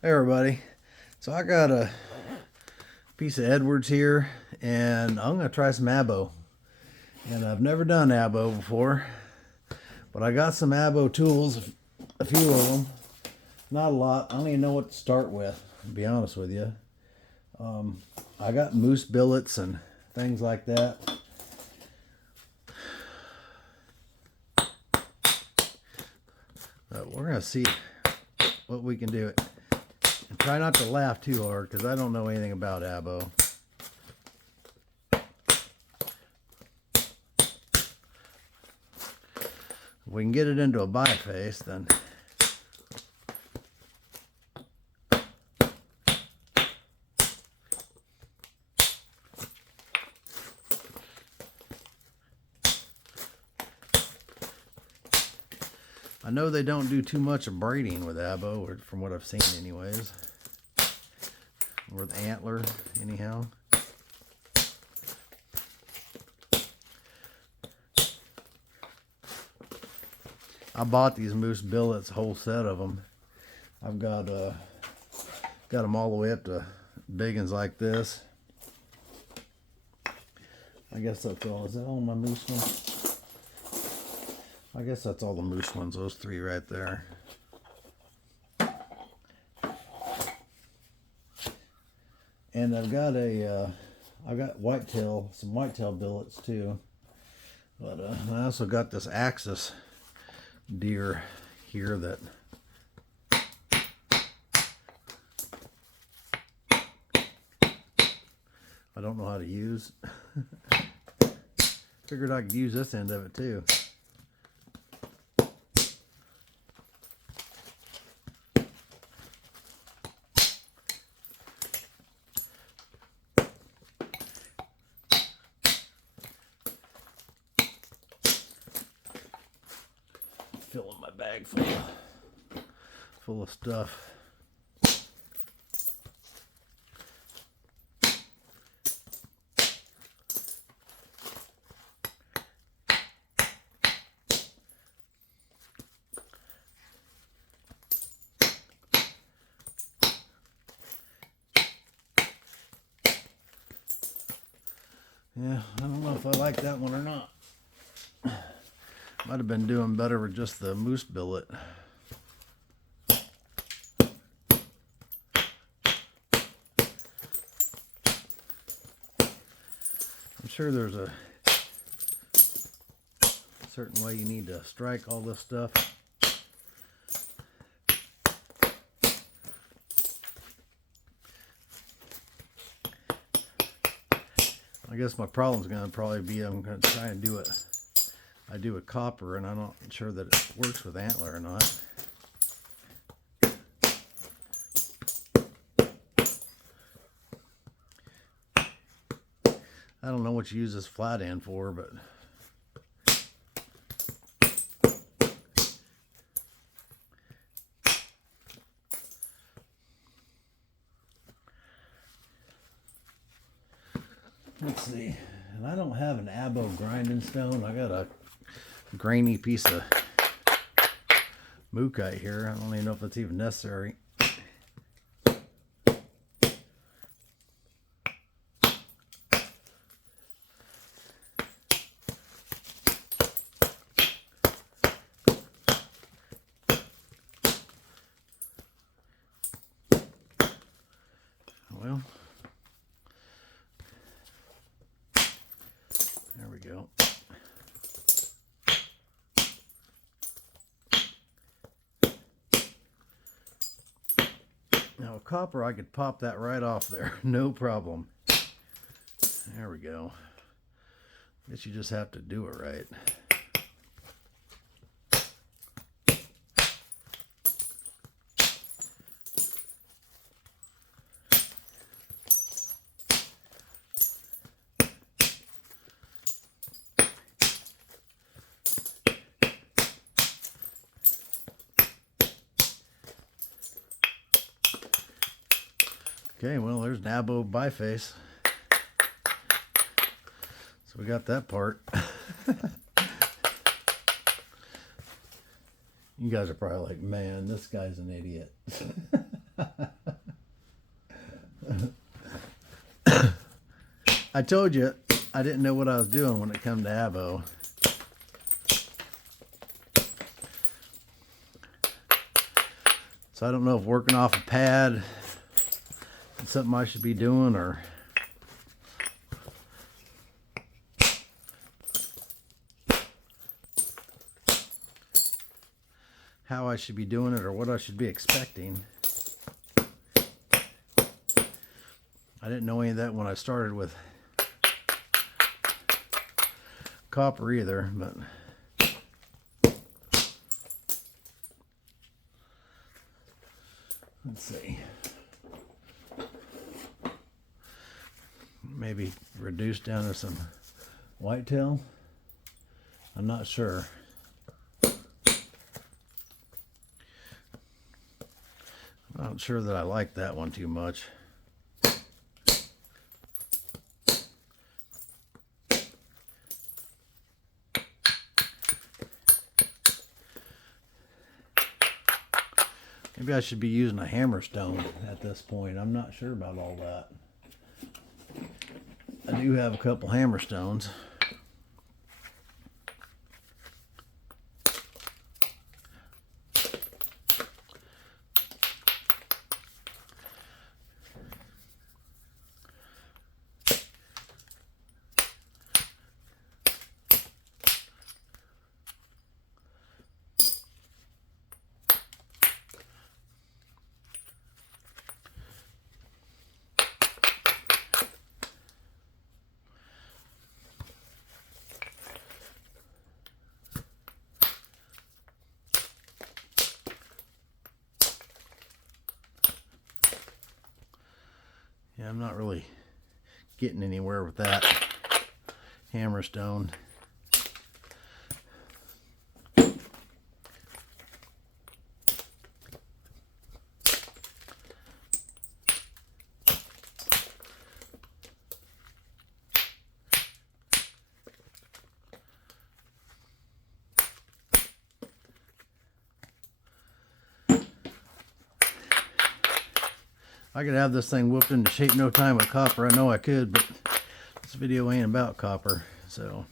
Hey everybody, so I got a piece of Edwards here and I'm going to try some Abo. And I've never done Abo before, but I got some Abo tools, a few of them, not a lot. I don't even know what to start with, to be honest with you. I got moose billets and things like that. But we're going to see what we can do. And try not to laugh too hard because I don't know anything about Abo. If we can get it into a biface, then I know they don't do too much of braiding with Abo, or from what I've seen anyways. Or with antler, anyhow. I bought these moose billets, a whole set of them. I've got them all the way up to big ones like this. I guess that's all. Is that all my moose ones? I guess that's all the moose ones, those three right there. And I've got some whitetail billets too. But I also got this axis deer here that I don't know how to use. Figured I could use this end of it too. Filling my bag full of stuff. Yeah, I don't know if I like that one or not. Might have been doing better with just the moose billet. I'm sure there's a certain way you need to strike all this stuff. I guess my problem is going to probably be I'm going to try and do it. I do a copper, and I'm not sure that it works with antler or not. I don't know what you use this flat end for, but let's see. And I don't have an Abo grinding stone. I got a grainy piece of mookite here. I don't even know if it's even necessary. Well, there we go. Now with copper, I could pop that right off there, no problem. There we go. Guess you just have to do it right. Okay, well, there's an Abo biface. So we got that part. You guys are probably like, man, this guy's an idiot. I told you I didn't know what I was doing when it come to Abo. So I don't know if working off a pad is something I should be doing, or how I should be doing it, or what I should be expecting. I didn't know any of that when I started with copper either, but let's see. Maybe reduce down to some whitetail. I'm not sure. I'm not sure that I like that one too much. Maybe I should be using a hammerstone at this point. I'm not sure about all that. I do have a couple hammerstones. Yeah, I'm not really getting anywhere with that hammerstone. I could have this thing whooped into shape no time with copper. I know I could, but this video ain't about copper, so.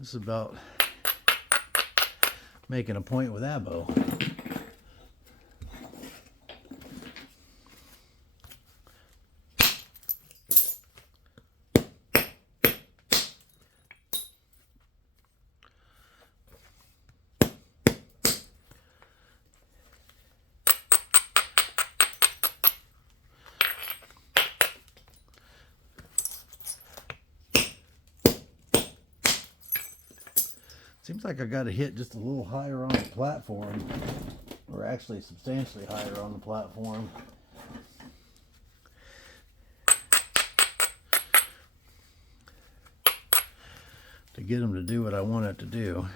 This is about making a point with Abo. Seems like I got to hit just a little higher on the platform, or actually substantially higher on the platform. To get them to do what I want it to do.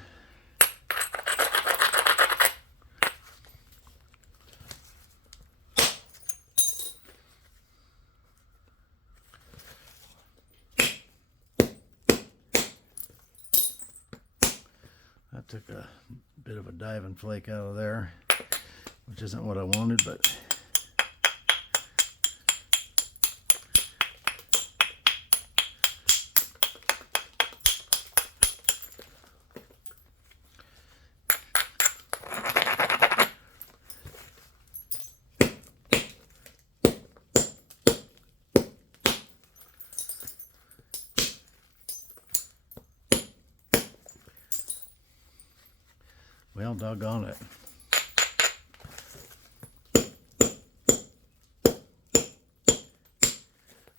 I took a bit of a diving flake out of there, which isn't what I wanted, but well, doggone it. I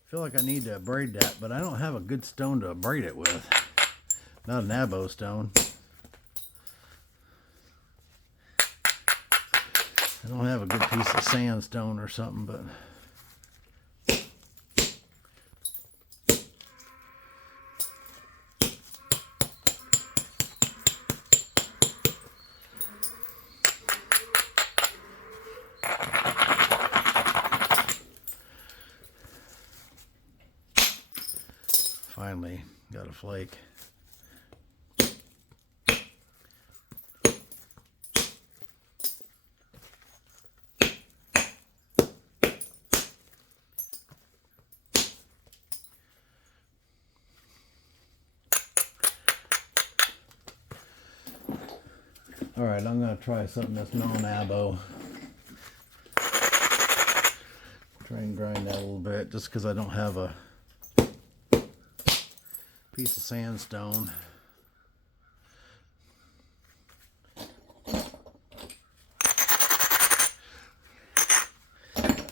feel like I need to abrade that, but I don't have a good stone to abrade it with. Not an Abo stone. I don't have a good piece of sandstone or something, but finally got a flake. All right, I'm gonna try something that's non-abo. Try and grind that a little bit, just because I don't have a piece of sandstone.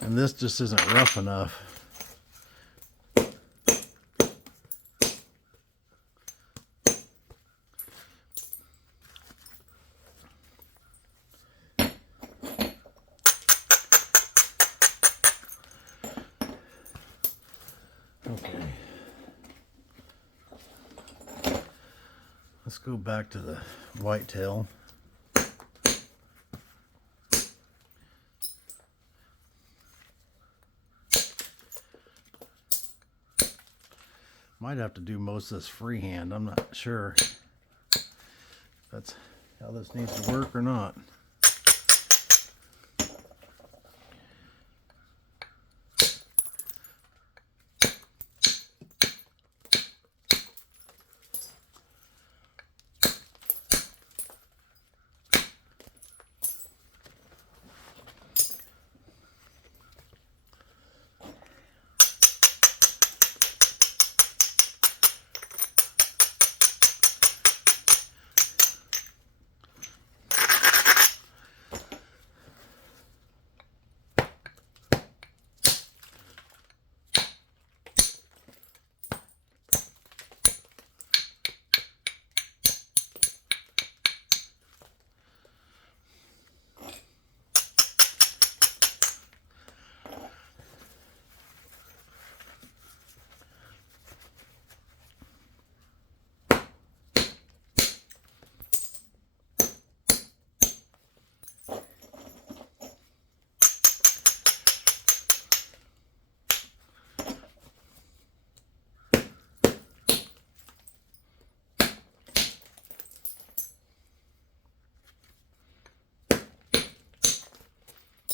And this just isn't rough enough. Okay. Let's go back to the whitetail. Might have to do most of this freehand. I'm not sure if that's how this needs to work or not.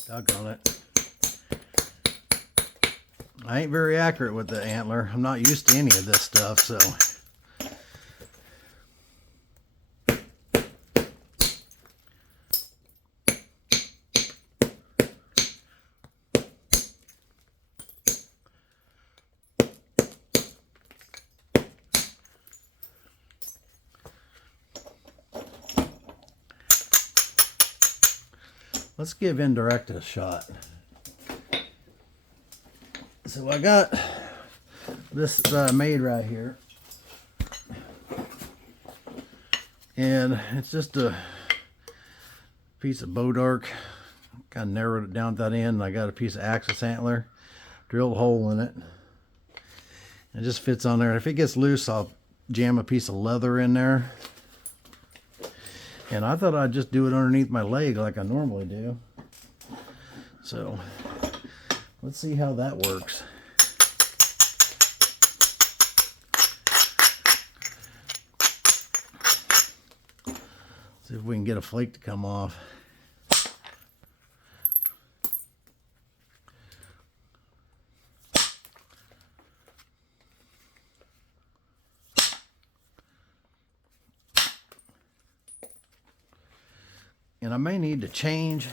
Doggone it. I ain't very accurate with the antler. I'm not used to any of this stuff, so. Let's give indirect a shot. So I got this made right here, and it's just a piece of bow dark. Kind of narrowed it down at that end. I got a piece of axis antler, drilled a hole in it. It just fits on there. If it gets loose, I'll jam a piece of leather in there. And I thought I'd just do it underneath my leg like I normally do. So let's see how that works. See if we can get a flake to come off. And I may need to change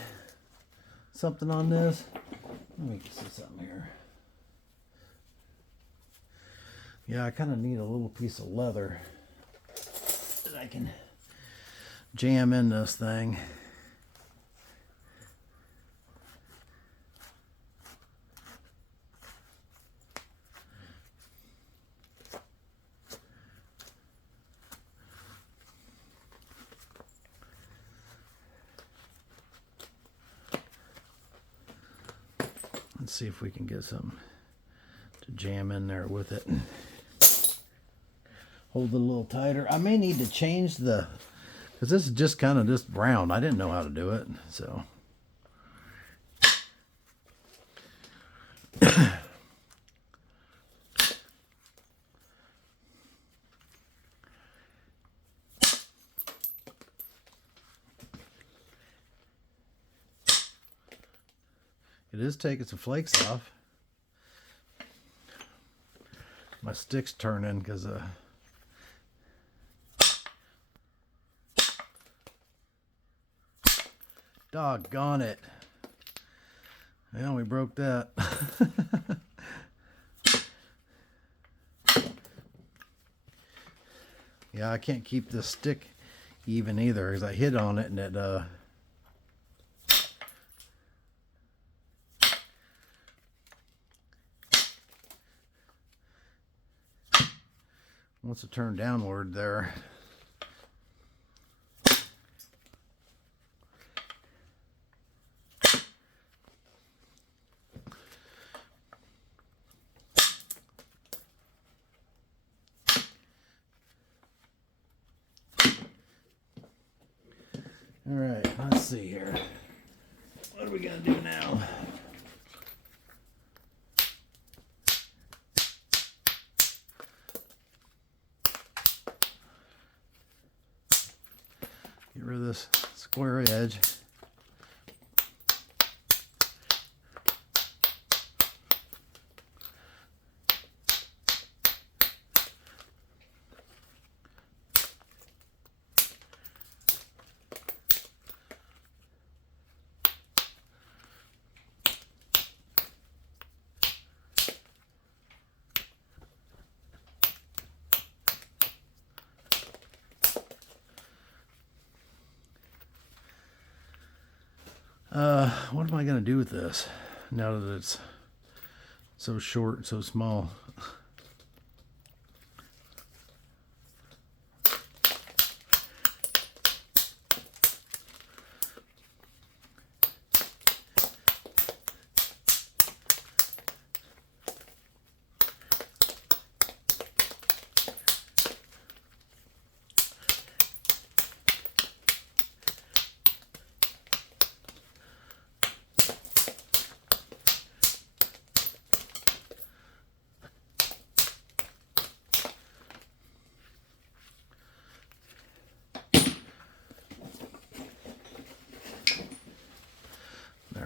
something on this. Let me see something here. Yeah, I kind of need a little piece of leather that I can jam in this thing. Let's see if we can get some to jam in there with it. Hold it a little tighter. I may need to change the, because this is just kind of just round. I didn't know how to do it, so. It is taking some flakes off. My stick's turning because Doggone it. Well, we broke that. Yeah, I can't keep this stick even either because I hit on it and it wants to turn downward there. All right, let's see here. What are we gonna do now? Get rid of this square edge. What am I going to do with this now that it's so short and so small?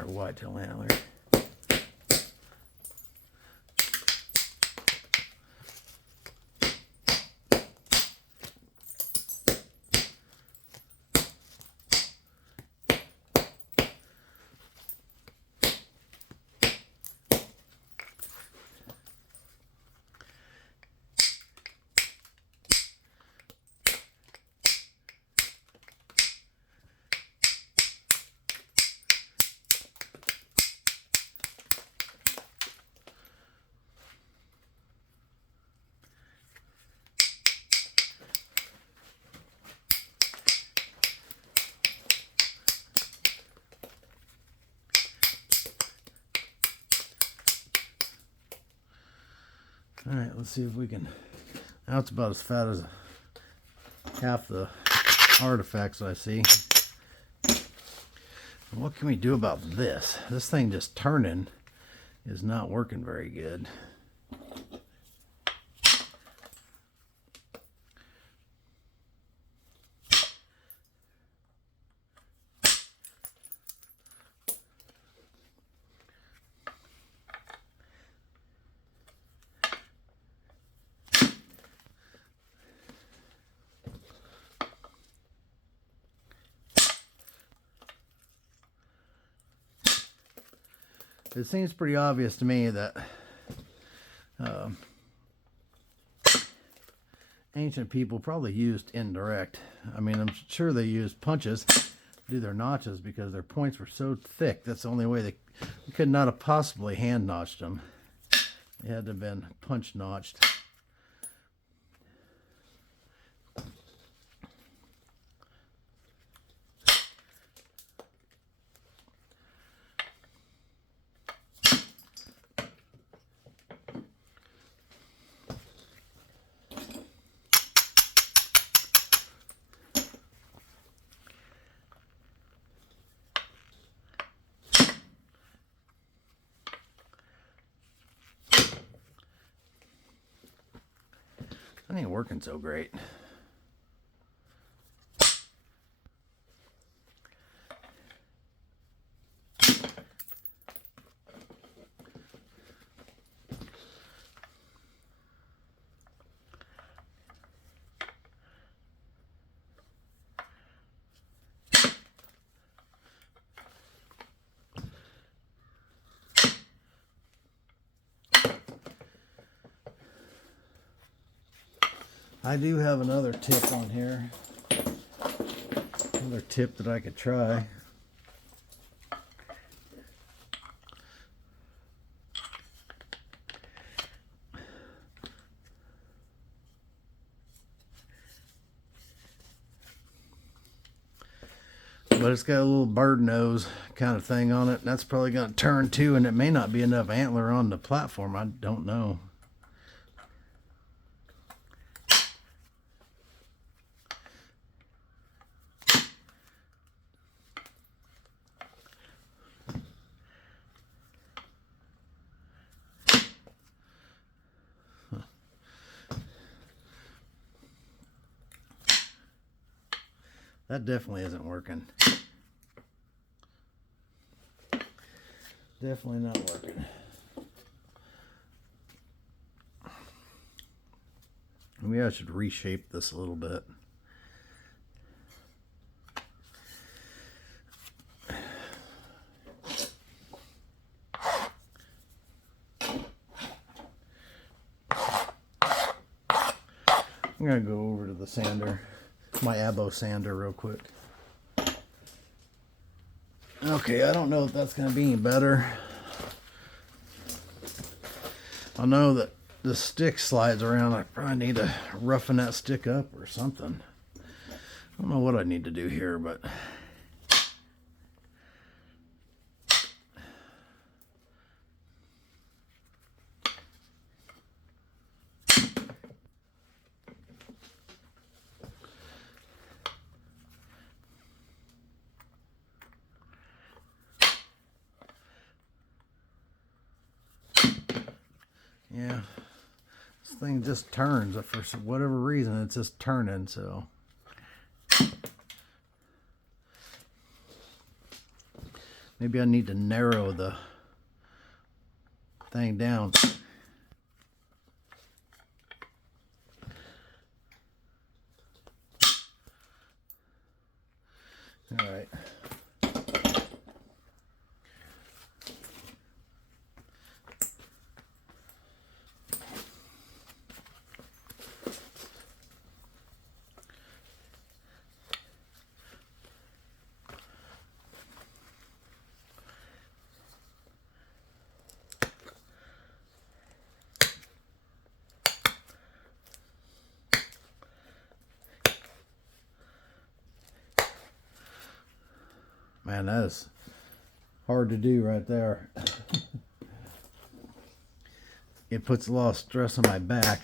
Whitetail antler. All right, let's see if we can. Now it's about as fat as half the artifacts I see. What can we do about this? This thing just turning is not working very good. It seems pretty obvious to me that ancient people probably used indirect. I mean, I'm sure they used punches to do their notches because their points were so thick. That's the only way they could not have possibly hand notched them. They had to have been punch notched. That ain't working so great. I do have another tip on here. Another tip that I could try. But it's got a little bird nose kind of thing on it. And that's probably going to turn too, and it may not be enough antler on the platform. I don't know. That definitely isn't working. Definitely not working. Maybe I should reshape this a little bit. I'm gonna go over to the sander, my Abo sander, real quick. Okay, I don't know if that's gonna be any better. I know that the stick slides around. I probably need to roughen that stick up or something. I don't know what I need to do here, but yeah, this thing just turns. For whatever reason, it's just turning, so. Maybe I need to narrow the thing down. All right. Man, that is hard to do right there. It puts a lot of stress on my back.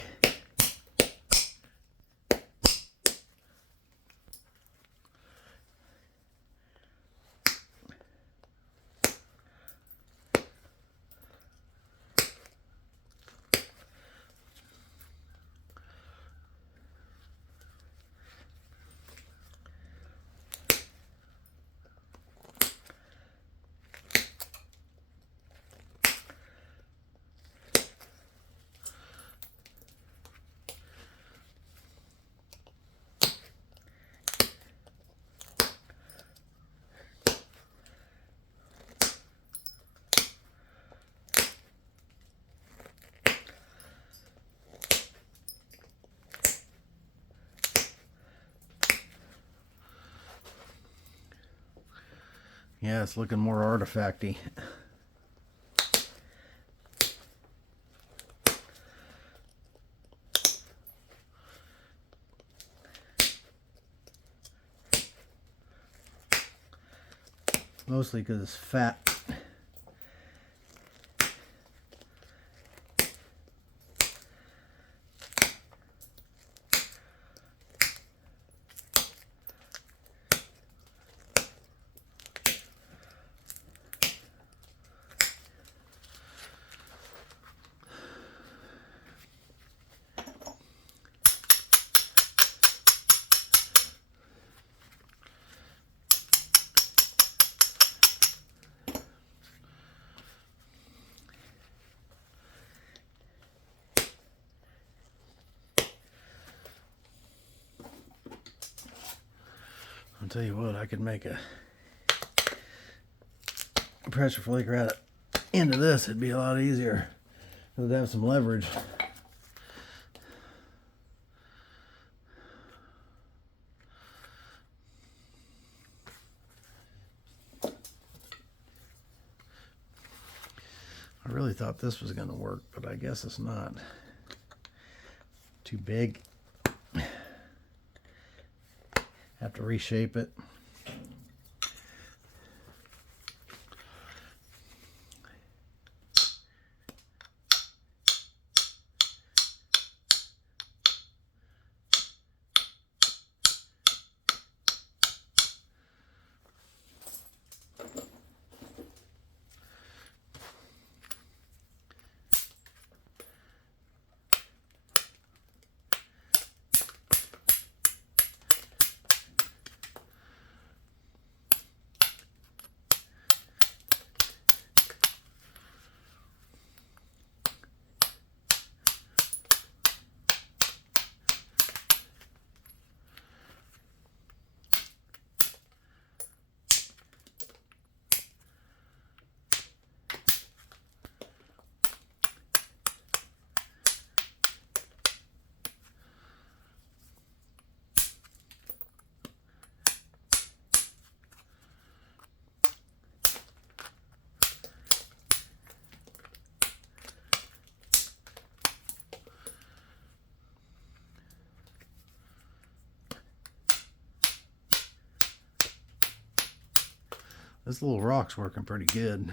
Yeah, it's looking more artifacty. Mostly because it's fat. I'll tell you what, I could make a pressure flaker out into this. It'd be a lot easier. It would have some leverage. really thought this was going to work, but I guess it's not. Too big. Have to reshape it. This little rock's working pretty good.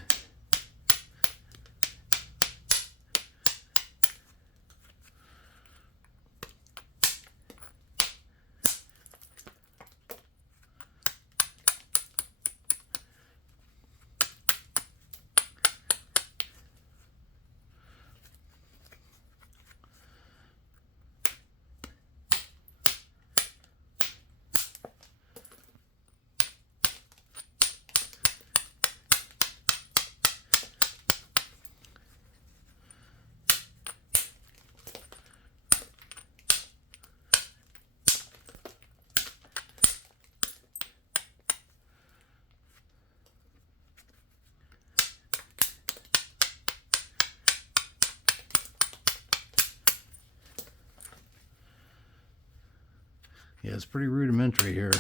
Yeah, it's pretty rudimentary here.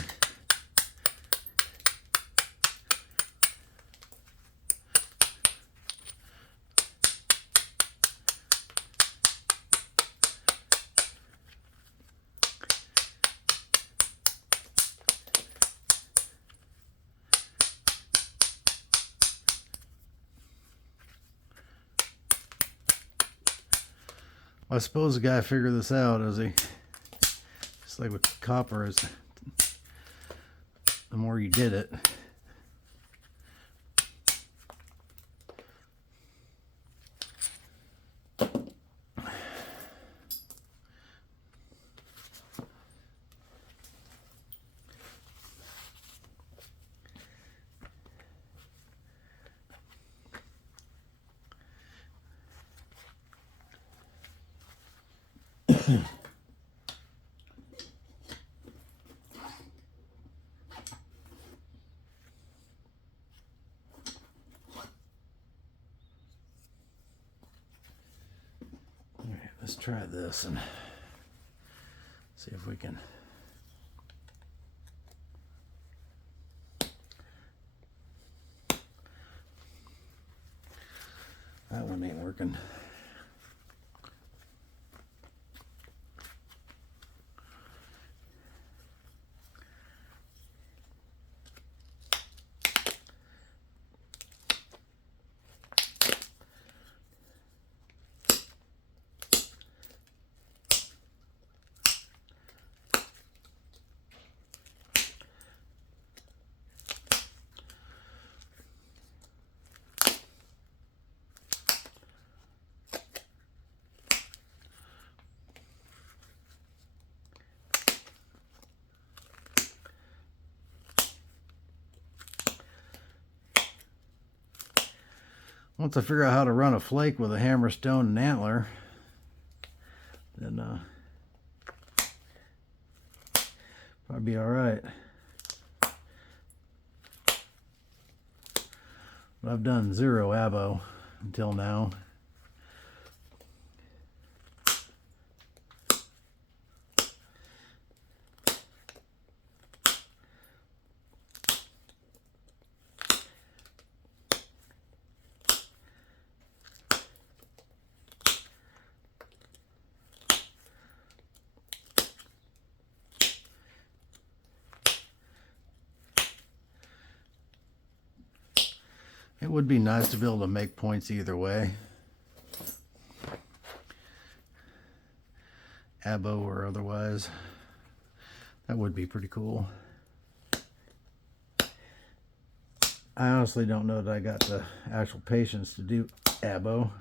I suppose the guy figured this out, as he, just like with copper, is the more you did it. Let's try this and see if we can. That one ain't working. Once I figure out how to run a flake with a hammer, stone, and antler, then probably be all right. But I've done 0 abo until now. it would be nice to be able to make points either way. Abo or otherwise. That would be pretty cool. I honestly don't know that I got the actual patience to do Abo.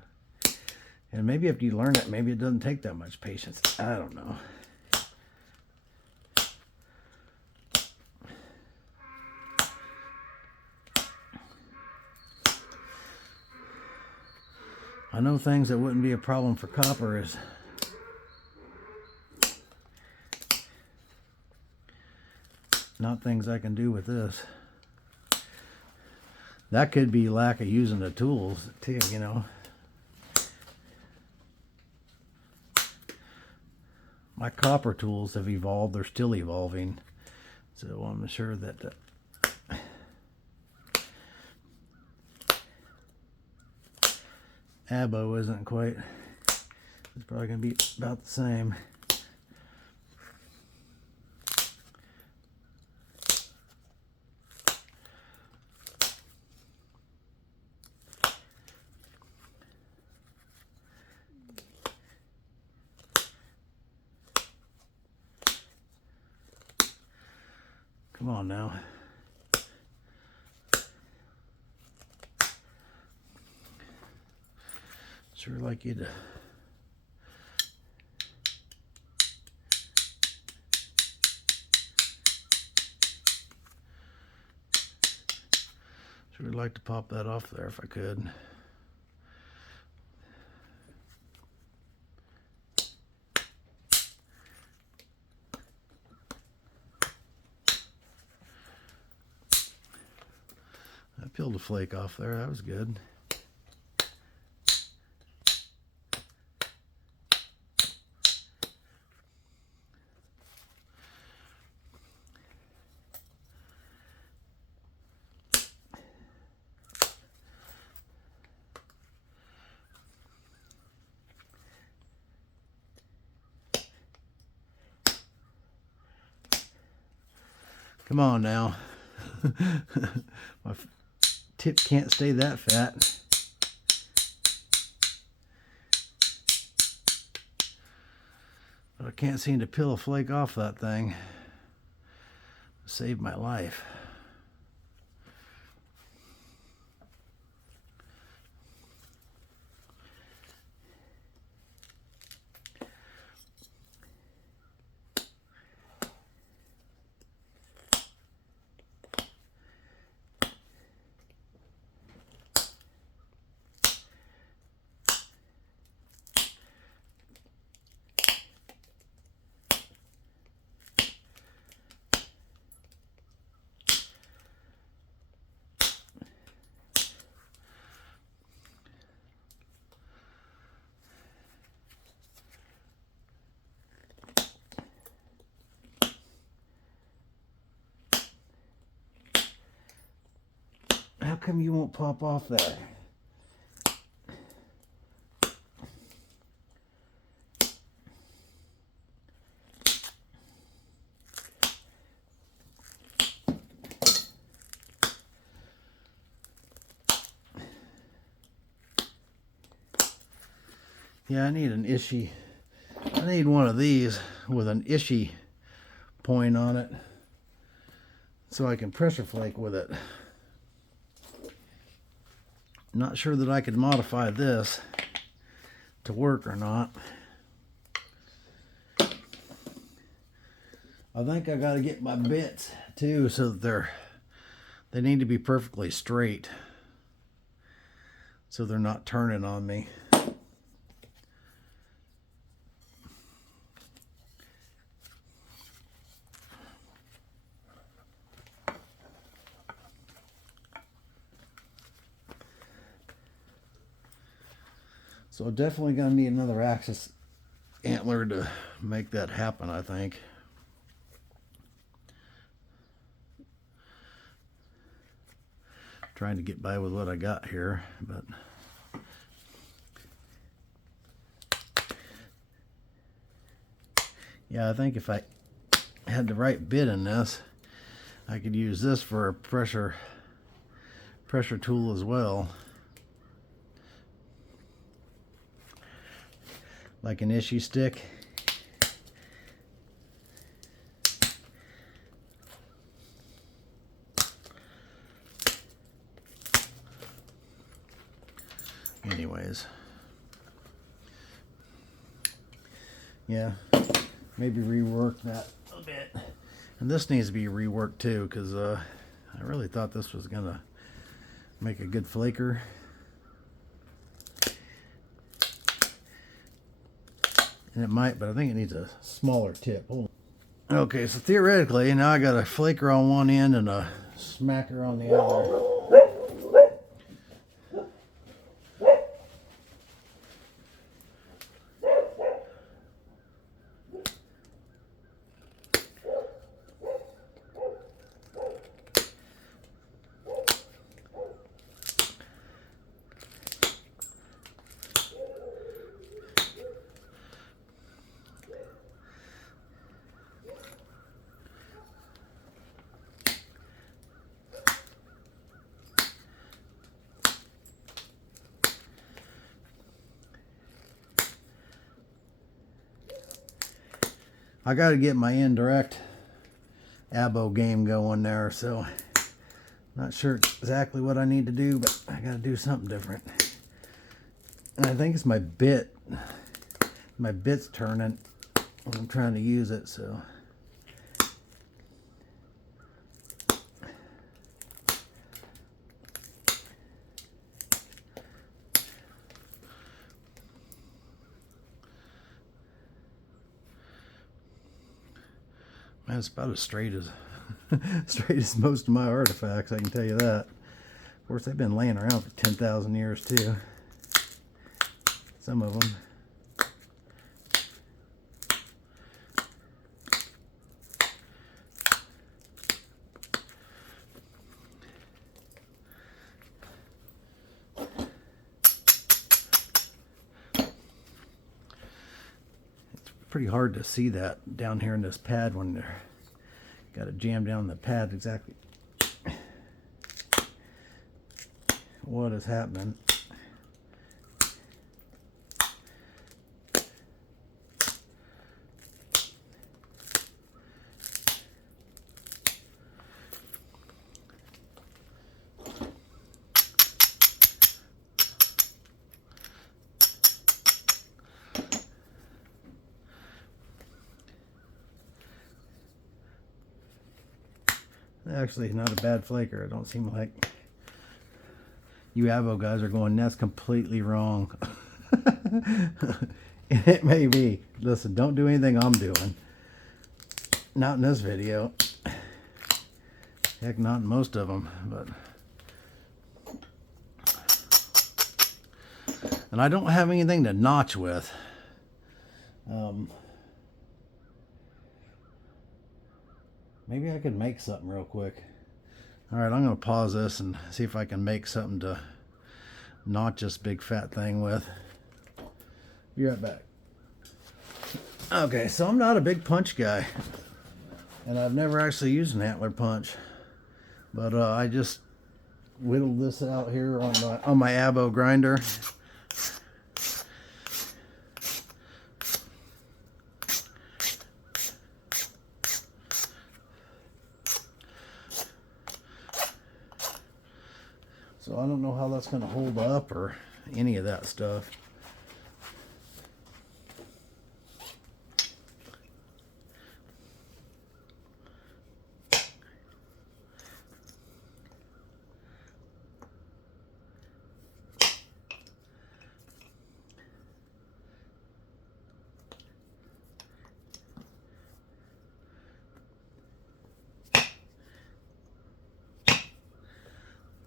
And maybe if you learn it, maybe it doesn't take that much patience. I don't know. I know things that wouldn't be a problem for copper is not things I can do with this. That could be lack of using the tools too, you know. My copper tools have evolved. They're still evolving. So I'm sure that Abo isn't quite. It's probably going to be about the same. Come on now. Sure like you to. Sure would like to pop that off there if I could. I peeled a flake off there. That was good. Come on now. My tip can't stay that fat. But I can't seem to peel a flake off that thing. Saved my life. How come you won't pop off there? Yeah, I need an ishy. I need one of these with an ishy point on it so I can pressure flake with it. Not sure that I could modify this to work or not. I think I got to get my bits too so that they need to be perfectly straight so they're not turning on me. So definitely gonna need another axis antler to make that happen, I think. Trying to get by with what I got here, but yeah, I think if I had the right bit in this, I could use this for a pressure pressure tool as well. Like an issue stick. Anyways, yeah, maybe rework that a bit. And this needs to be reworked too, because I really thought this was gonna make a good flaker. And it might, but I think it needs a smaller tip. Okay, so theoretically, now I got a flaker on one end and a smacker on the other. I got to get my indirect Abo game going there, so not sure exactly what I need to do, but I got to do something different. And I think it's my bit. My bit's turning when I'm trying to use it, so. Man, it's about as straight as straight as most of my artifacts, I can tell you that. Of course, they've been laying around for 10,000 years too. Some of them. Pretty hard to see that down here in this pad when they're got it jammed down the pad exactly what is happening. Actually, not a bad flaker. It don't seem like you Abo guys are going, that's completely wrong. It may be. Listen, don't do anything I'm doing. Not in this video. Heck, not in most of them. But and I don't have anything to notch with. Maybe I could make something real quick. All right, I'm going to pause this and see if I can make something to notch this big fat thing with. Be right back. Okay, so I'm not a big punch guy, and I've never actually used an antler punch, but I just whittled this out here on my Abo grinder. So I don't know how that's going to hold up or any of that stuff.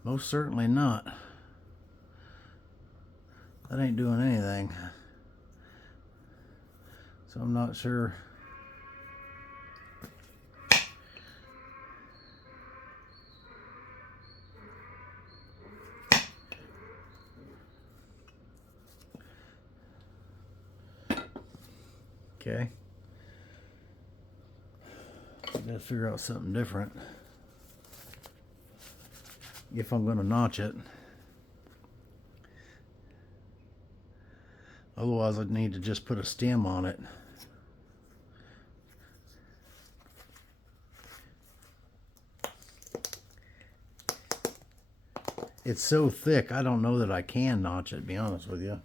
Most certainly not. That ain't doing anything. So I'm not sure. Okay. Gotta figure out something different. if I'm going to notch it. Otherwise I'd need to just put a stem on it. It's so thick, I don't know that I can notch it, to be honest with you.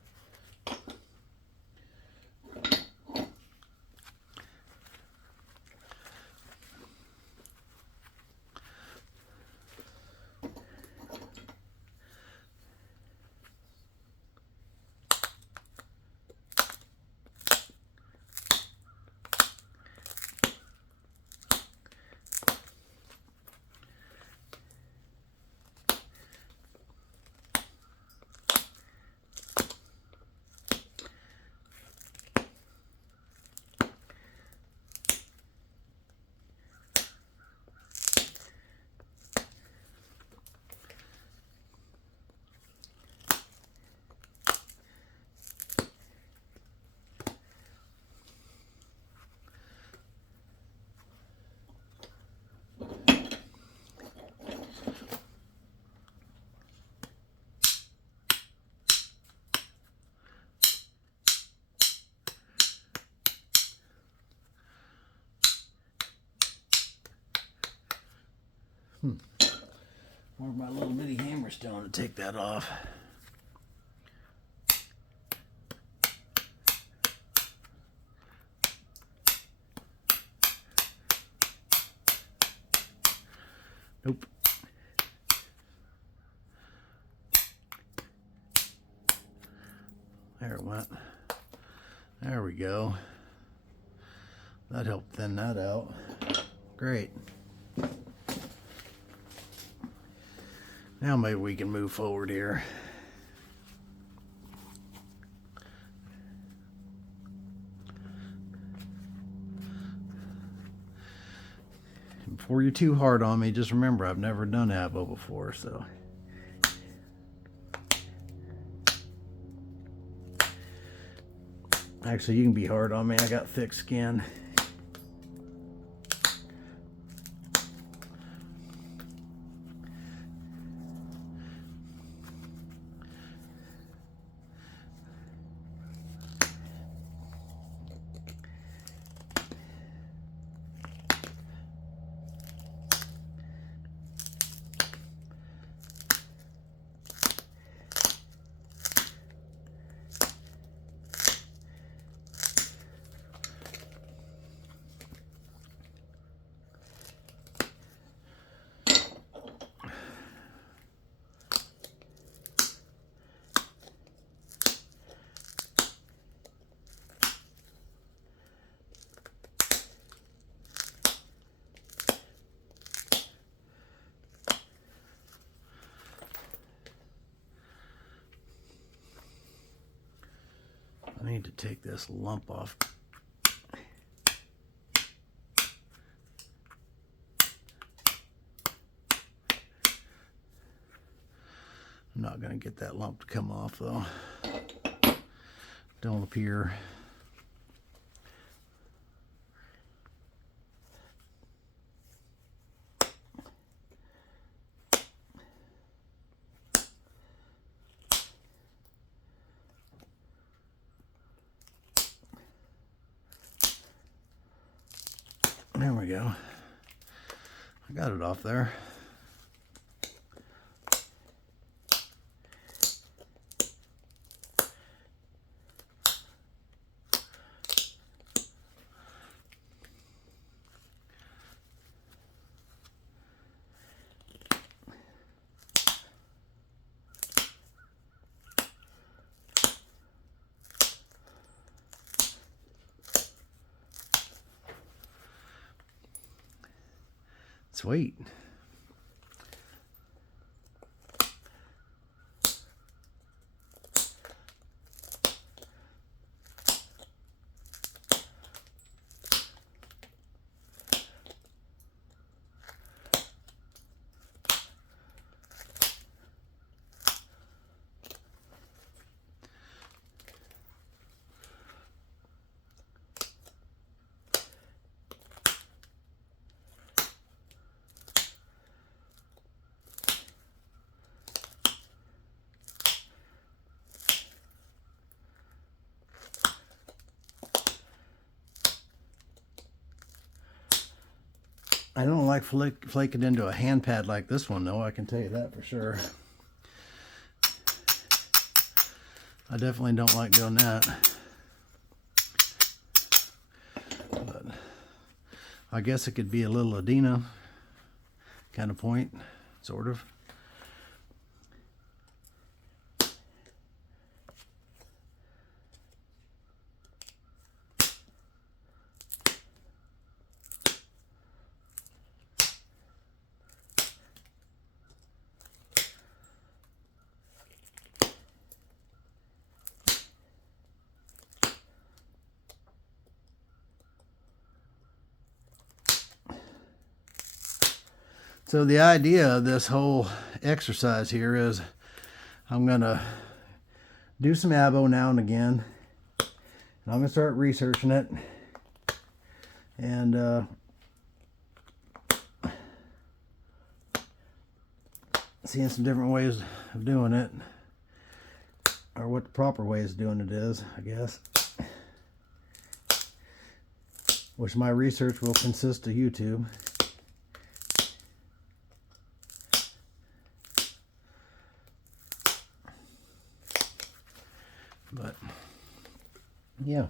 Where's my little bitty hammerstone to take that off? Nope. There it went. There we go. That helped thin that out. Great. Now maybe we can move forward here. Before you're too hard on me, just remember I've never done Abo before, so. Actually, you can be hard on me. I got thick skin. I need to take this lump off. I'm not going to get that lump to come off though. Don't appear. There we go. I got it off there. Sweet. I don't like flake it into a hand pad like this one, though. I can tell you that for sure. I definitely don't like doing that. But I guess it could be a little Adina kind of point, sort of. So the idea of this whole exercise here is I'm going to do some abo now and again. And I'm going to start researching it. And seeing some different ways of doing it. Or what the proper way of doing it is, I guess. Which my research will consist of YouTube. But yeah.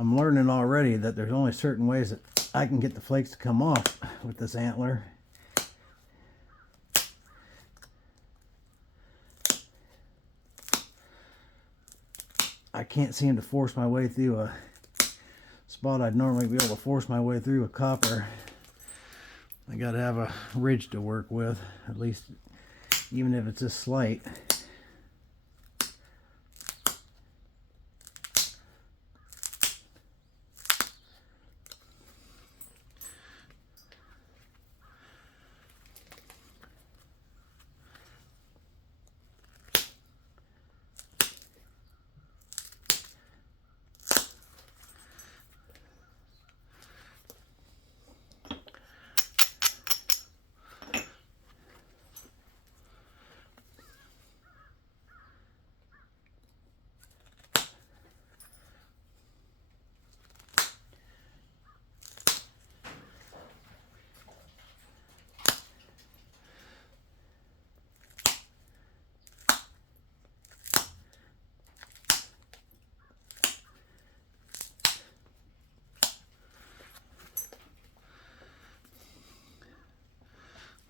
I'm learning already that there's only certain ways that I can get the flakes to come off with this antler. I can't seem to force my way through a spot I'd normally be able to force my way through with copper. I gotta have a ridge to work with, at least, even if it's just slight.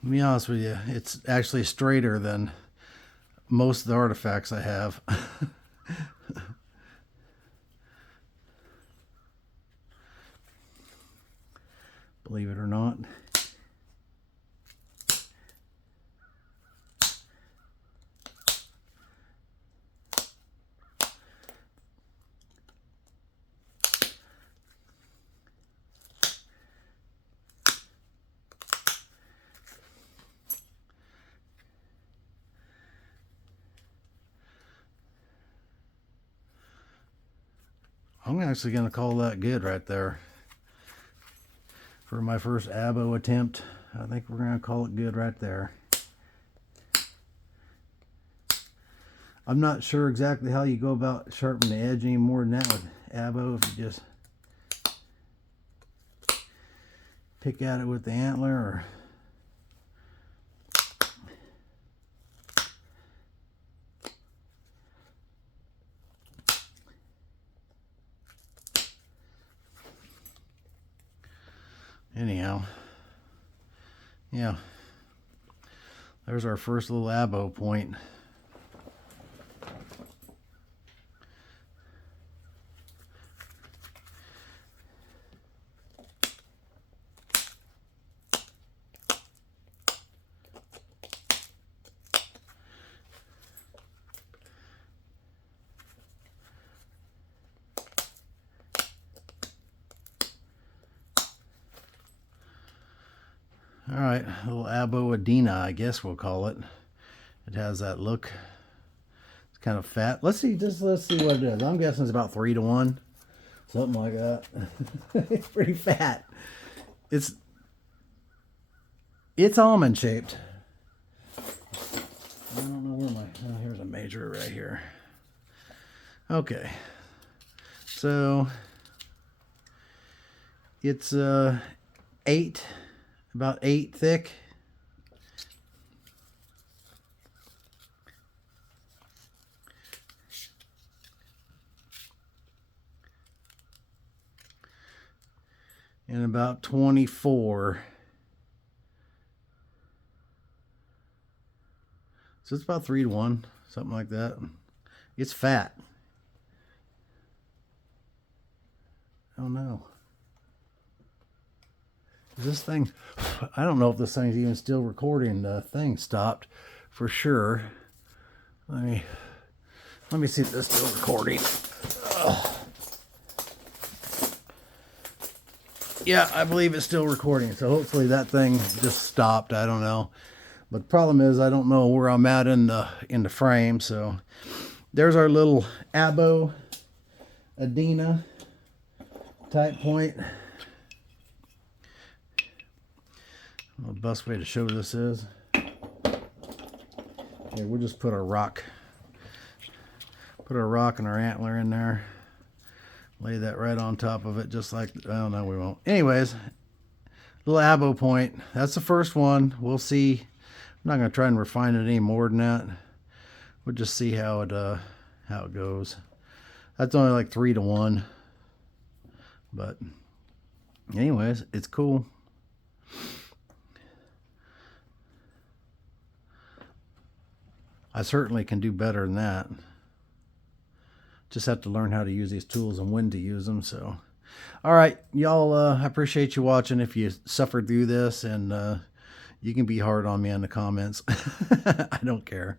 To be honest with you, it's actually straighter than most of the artifacts I have. Believe it or not. I'm actually going to call that good right there. For my first abo attempt, I think we're going to call it good right there. I'm not sure exactly how you go about sharpening the edge any more than that with abo. If you just pick at it with the antler, or anyhow, yeah, there's our first little abo point. All right, a little abo Adina, I guess we'll call it. It has that look. It's kind of fat. Let's see what it is. I'm guessing it's about 3 to 1. Something like that. It's pretty fat. It's almond shaped. I don't know where here's a major right here. Okay. So it's about 8 thick. And about 24. So it's about 3 to 1, something like that. It's fat. Oh no. This thing, I don't know if this thing's even still recording. The thing stopped for sure. Let me see if this is still recording. Ugh. Yeah, I believe it's still recording. So hopefully that thing just stopped. I don't know. But the problem is I don't know where I'm at in the frame. So there's our little Abo Adena type point. Well, the best way to show this is, okay, we'll just put a rock and our antler in there. Lay that right on top of it, just like, oh no, we won't. Anyways, little Abo point. That's the first one. We'll see. I'm not going to try and refine it any more than that. We'll just see how it goes. That's only like 3 to 1. But anyways, it's cool. I certainly can do better than that. Just have to learn how to use these tools and when to use them. So, all right, y'all, I appreciate you watching. If you suffered through this, and you can be hard on me in the comments. I don't care.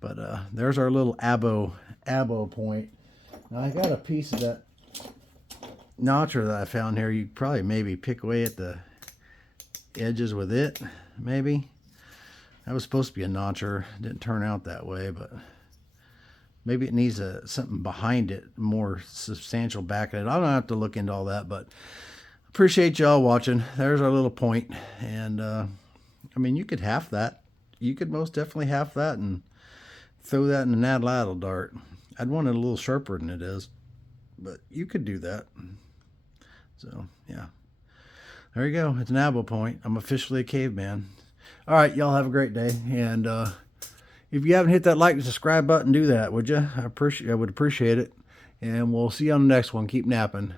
But there's our little Abo point. Now I got a piece of that notcher that I found here. You probably maybe pick away at the edges with it, maybe. That was supposed to be a notcher. It didn't turn out that way, but maybe it needs something behind it, more substantial back in it. I don't have to look into all that, but appreciate y'all watching. There's our little point. And I mean, you could half that. You could most definitely half that and throw that in an ad-ladle dart. I'd want it a little sharper than it is, but you could do that. So yeah, there you go. It's an Abo point. I'm officially a caveman. All right, y'all have a great day. And if you haven't hit that like and subscribe button, do that, would you? I would appreciate it. And we'll see you on the next one. Keep napping.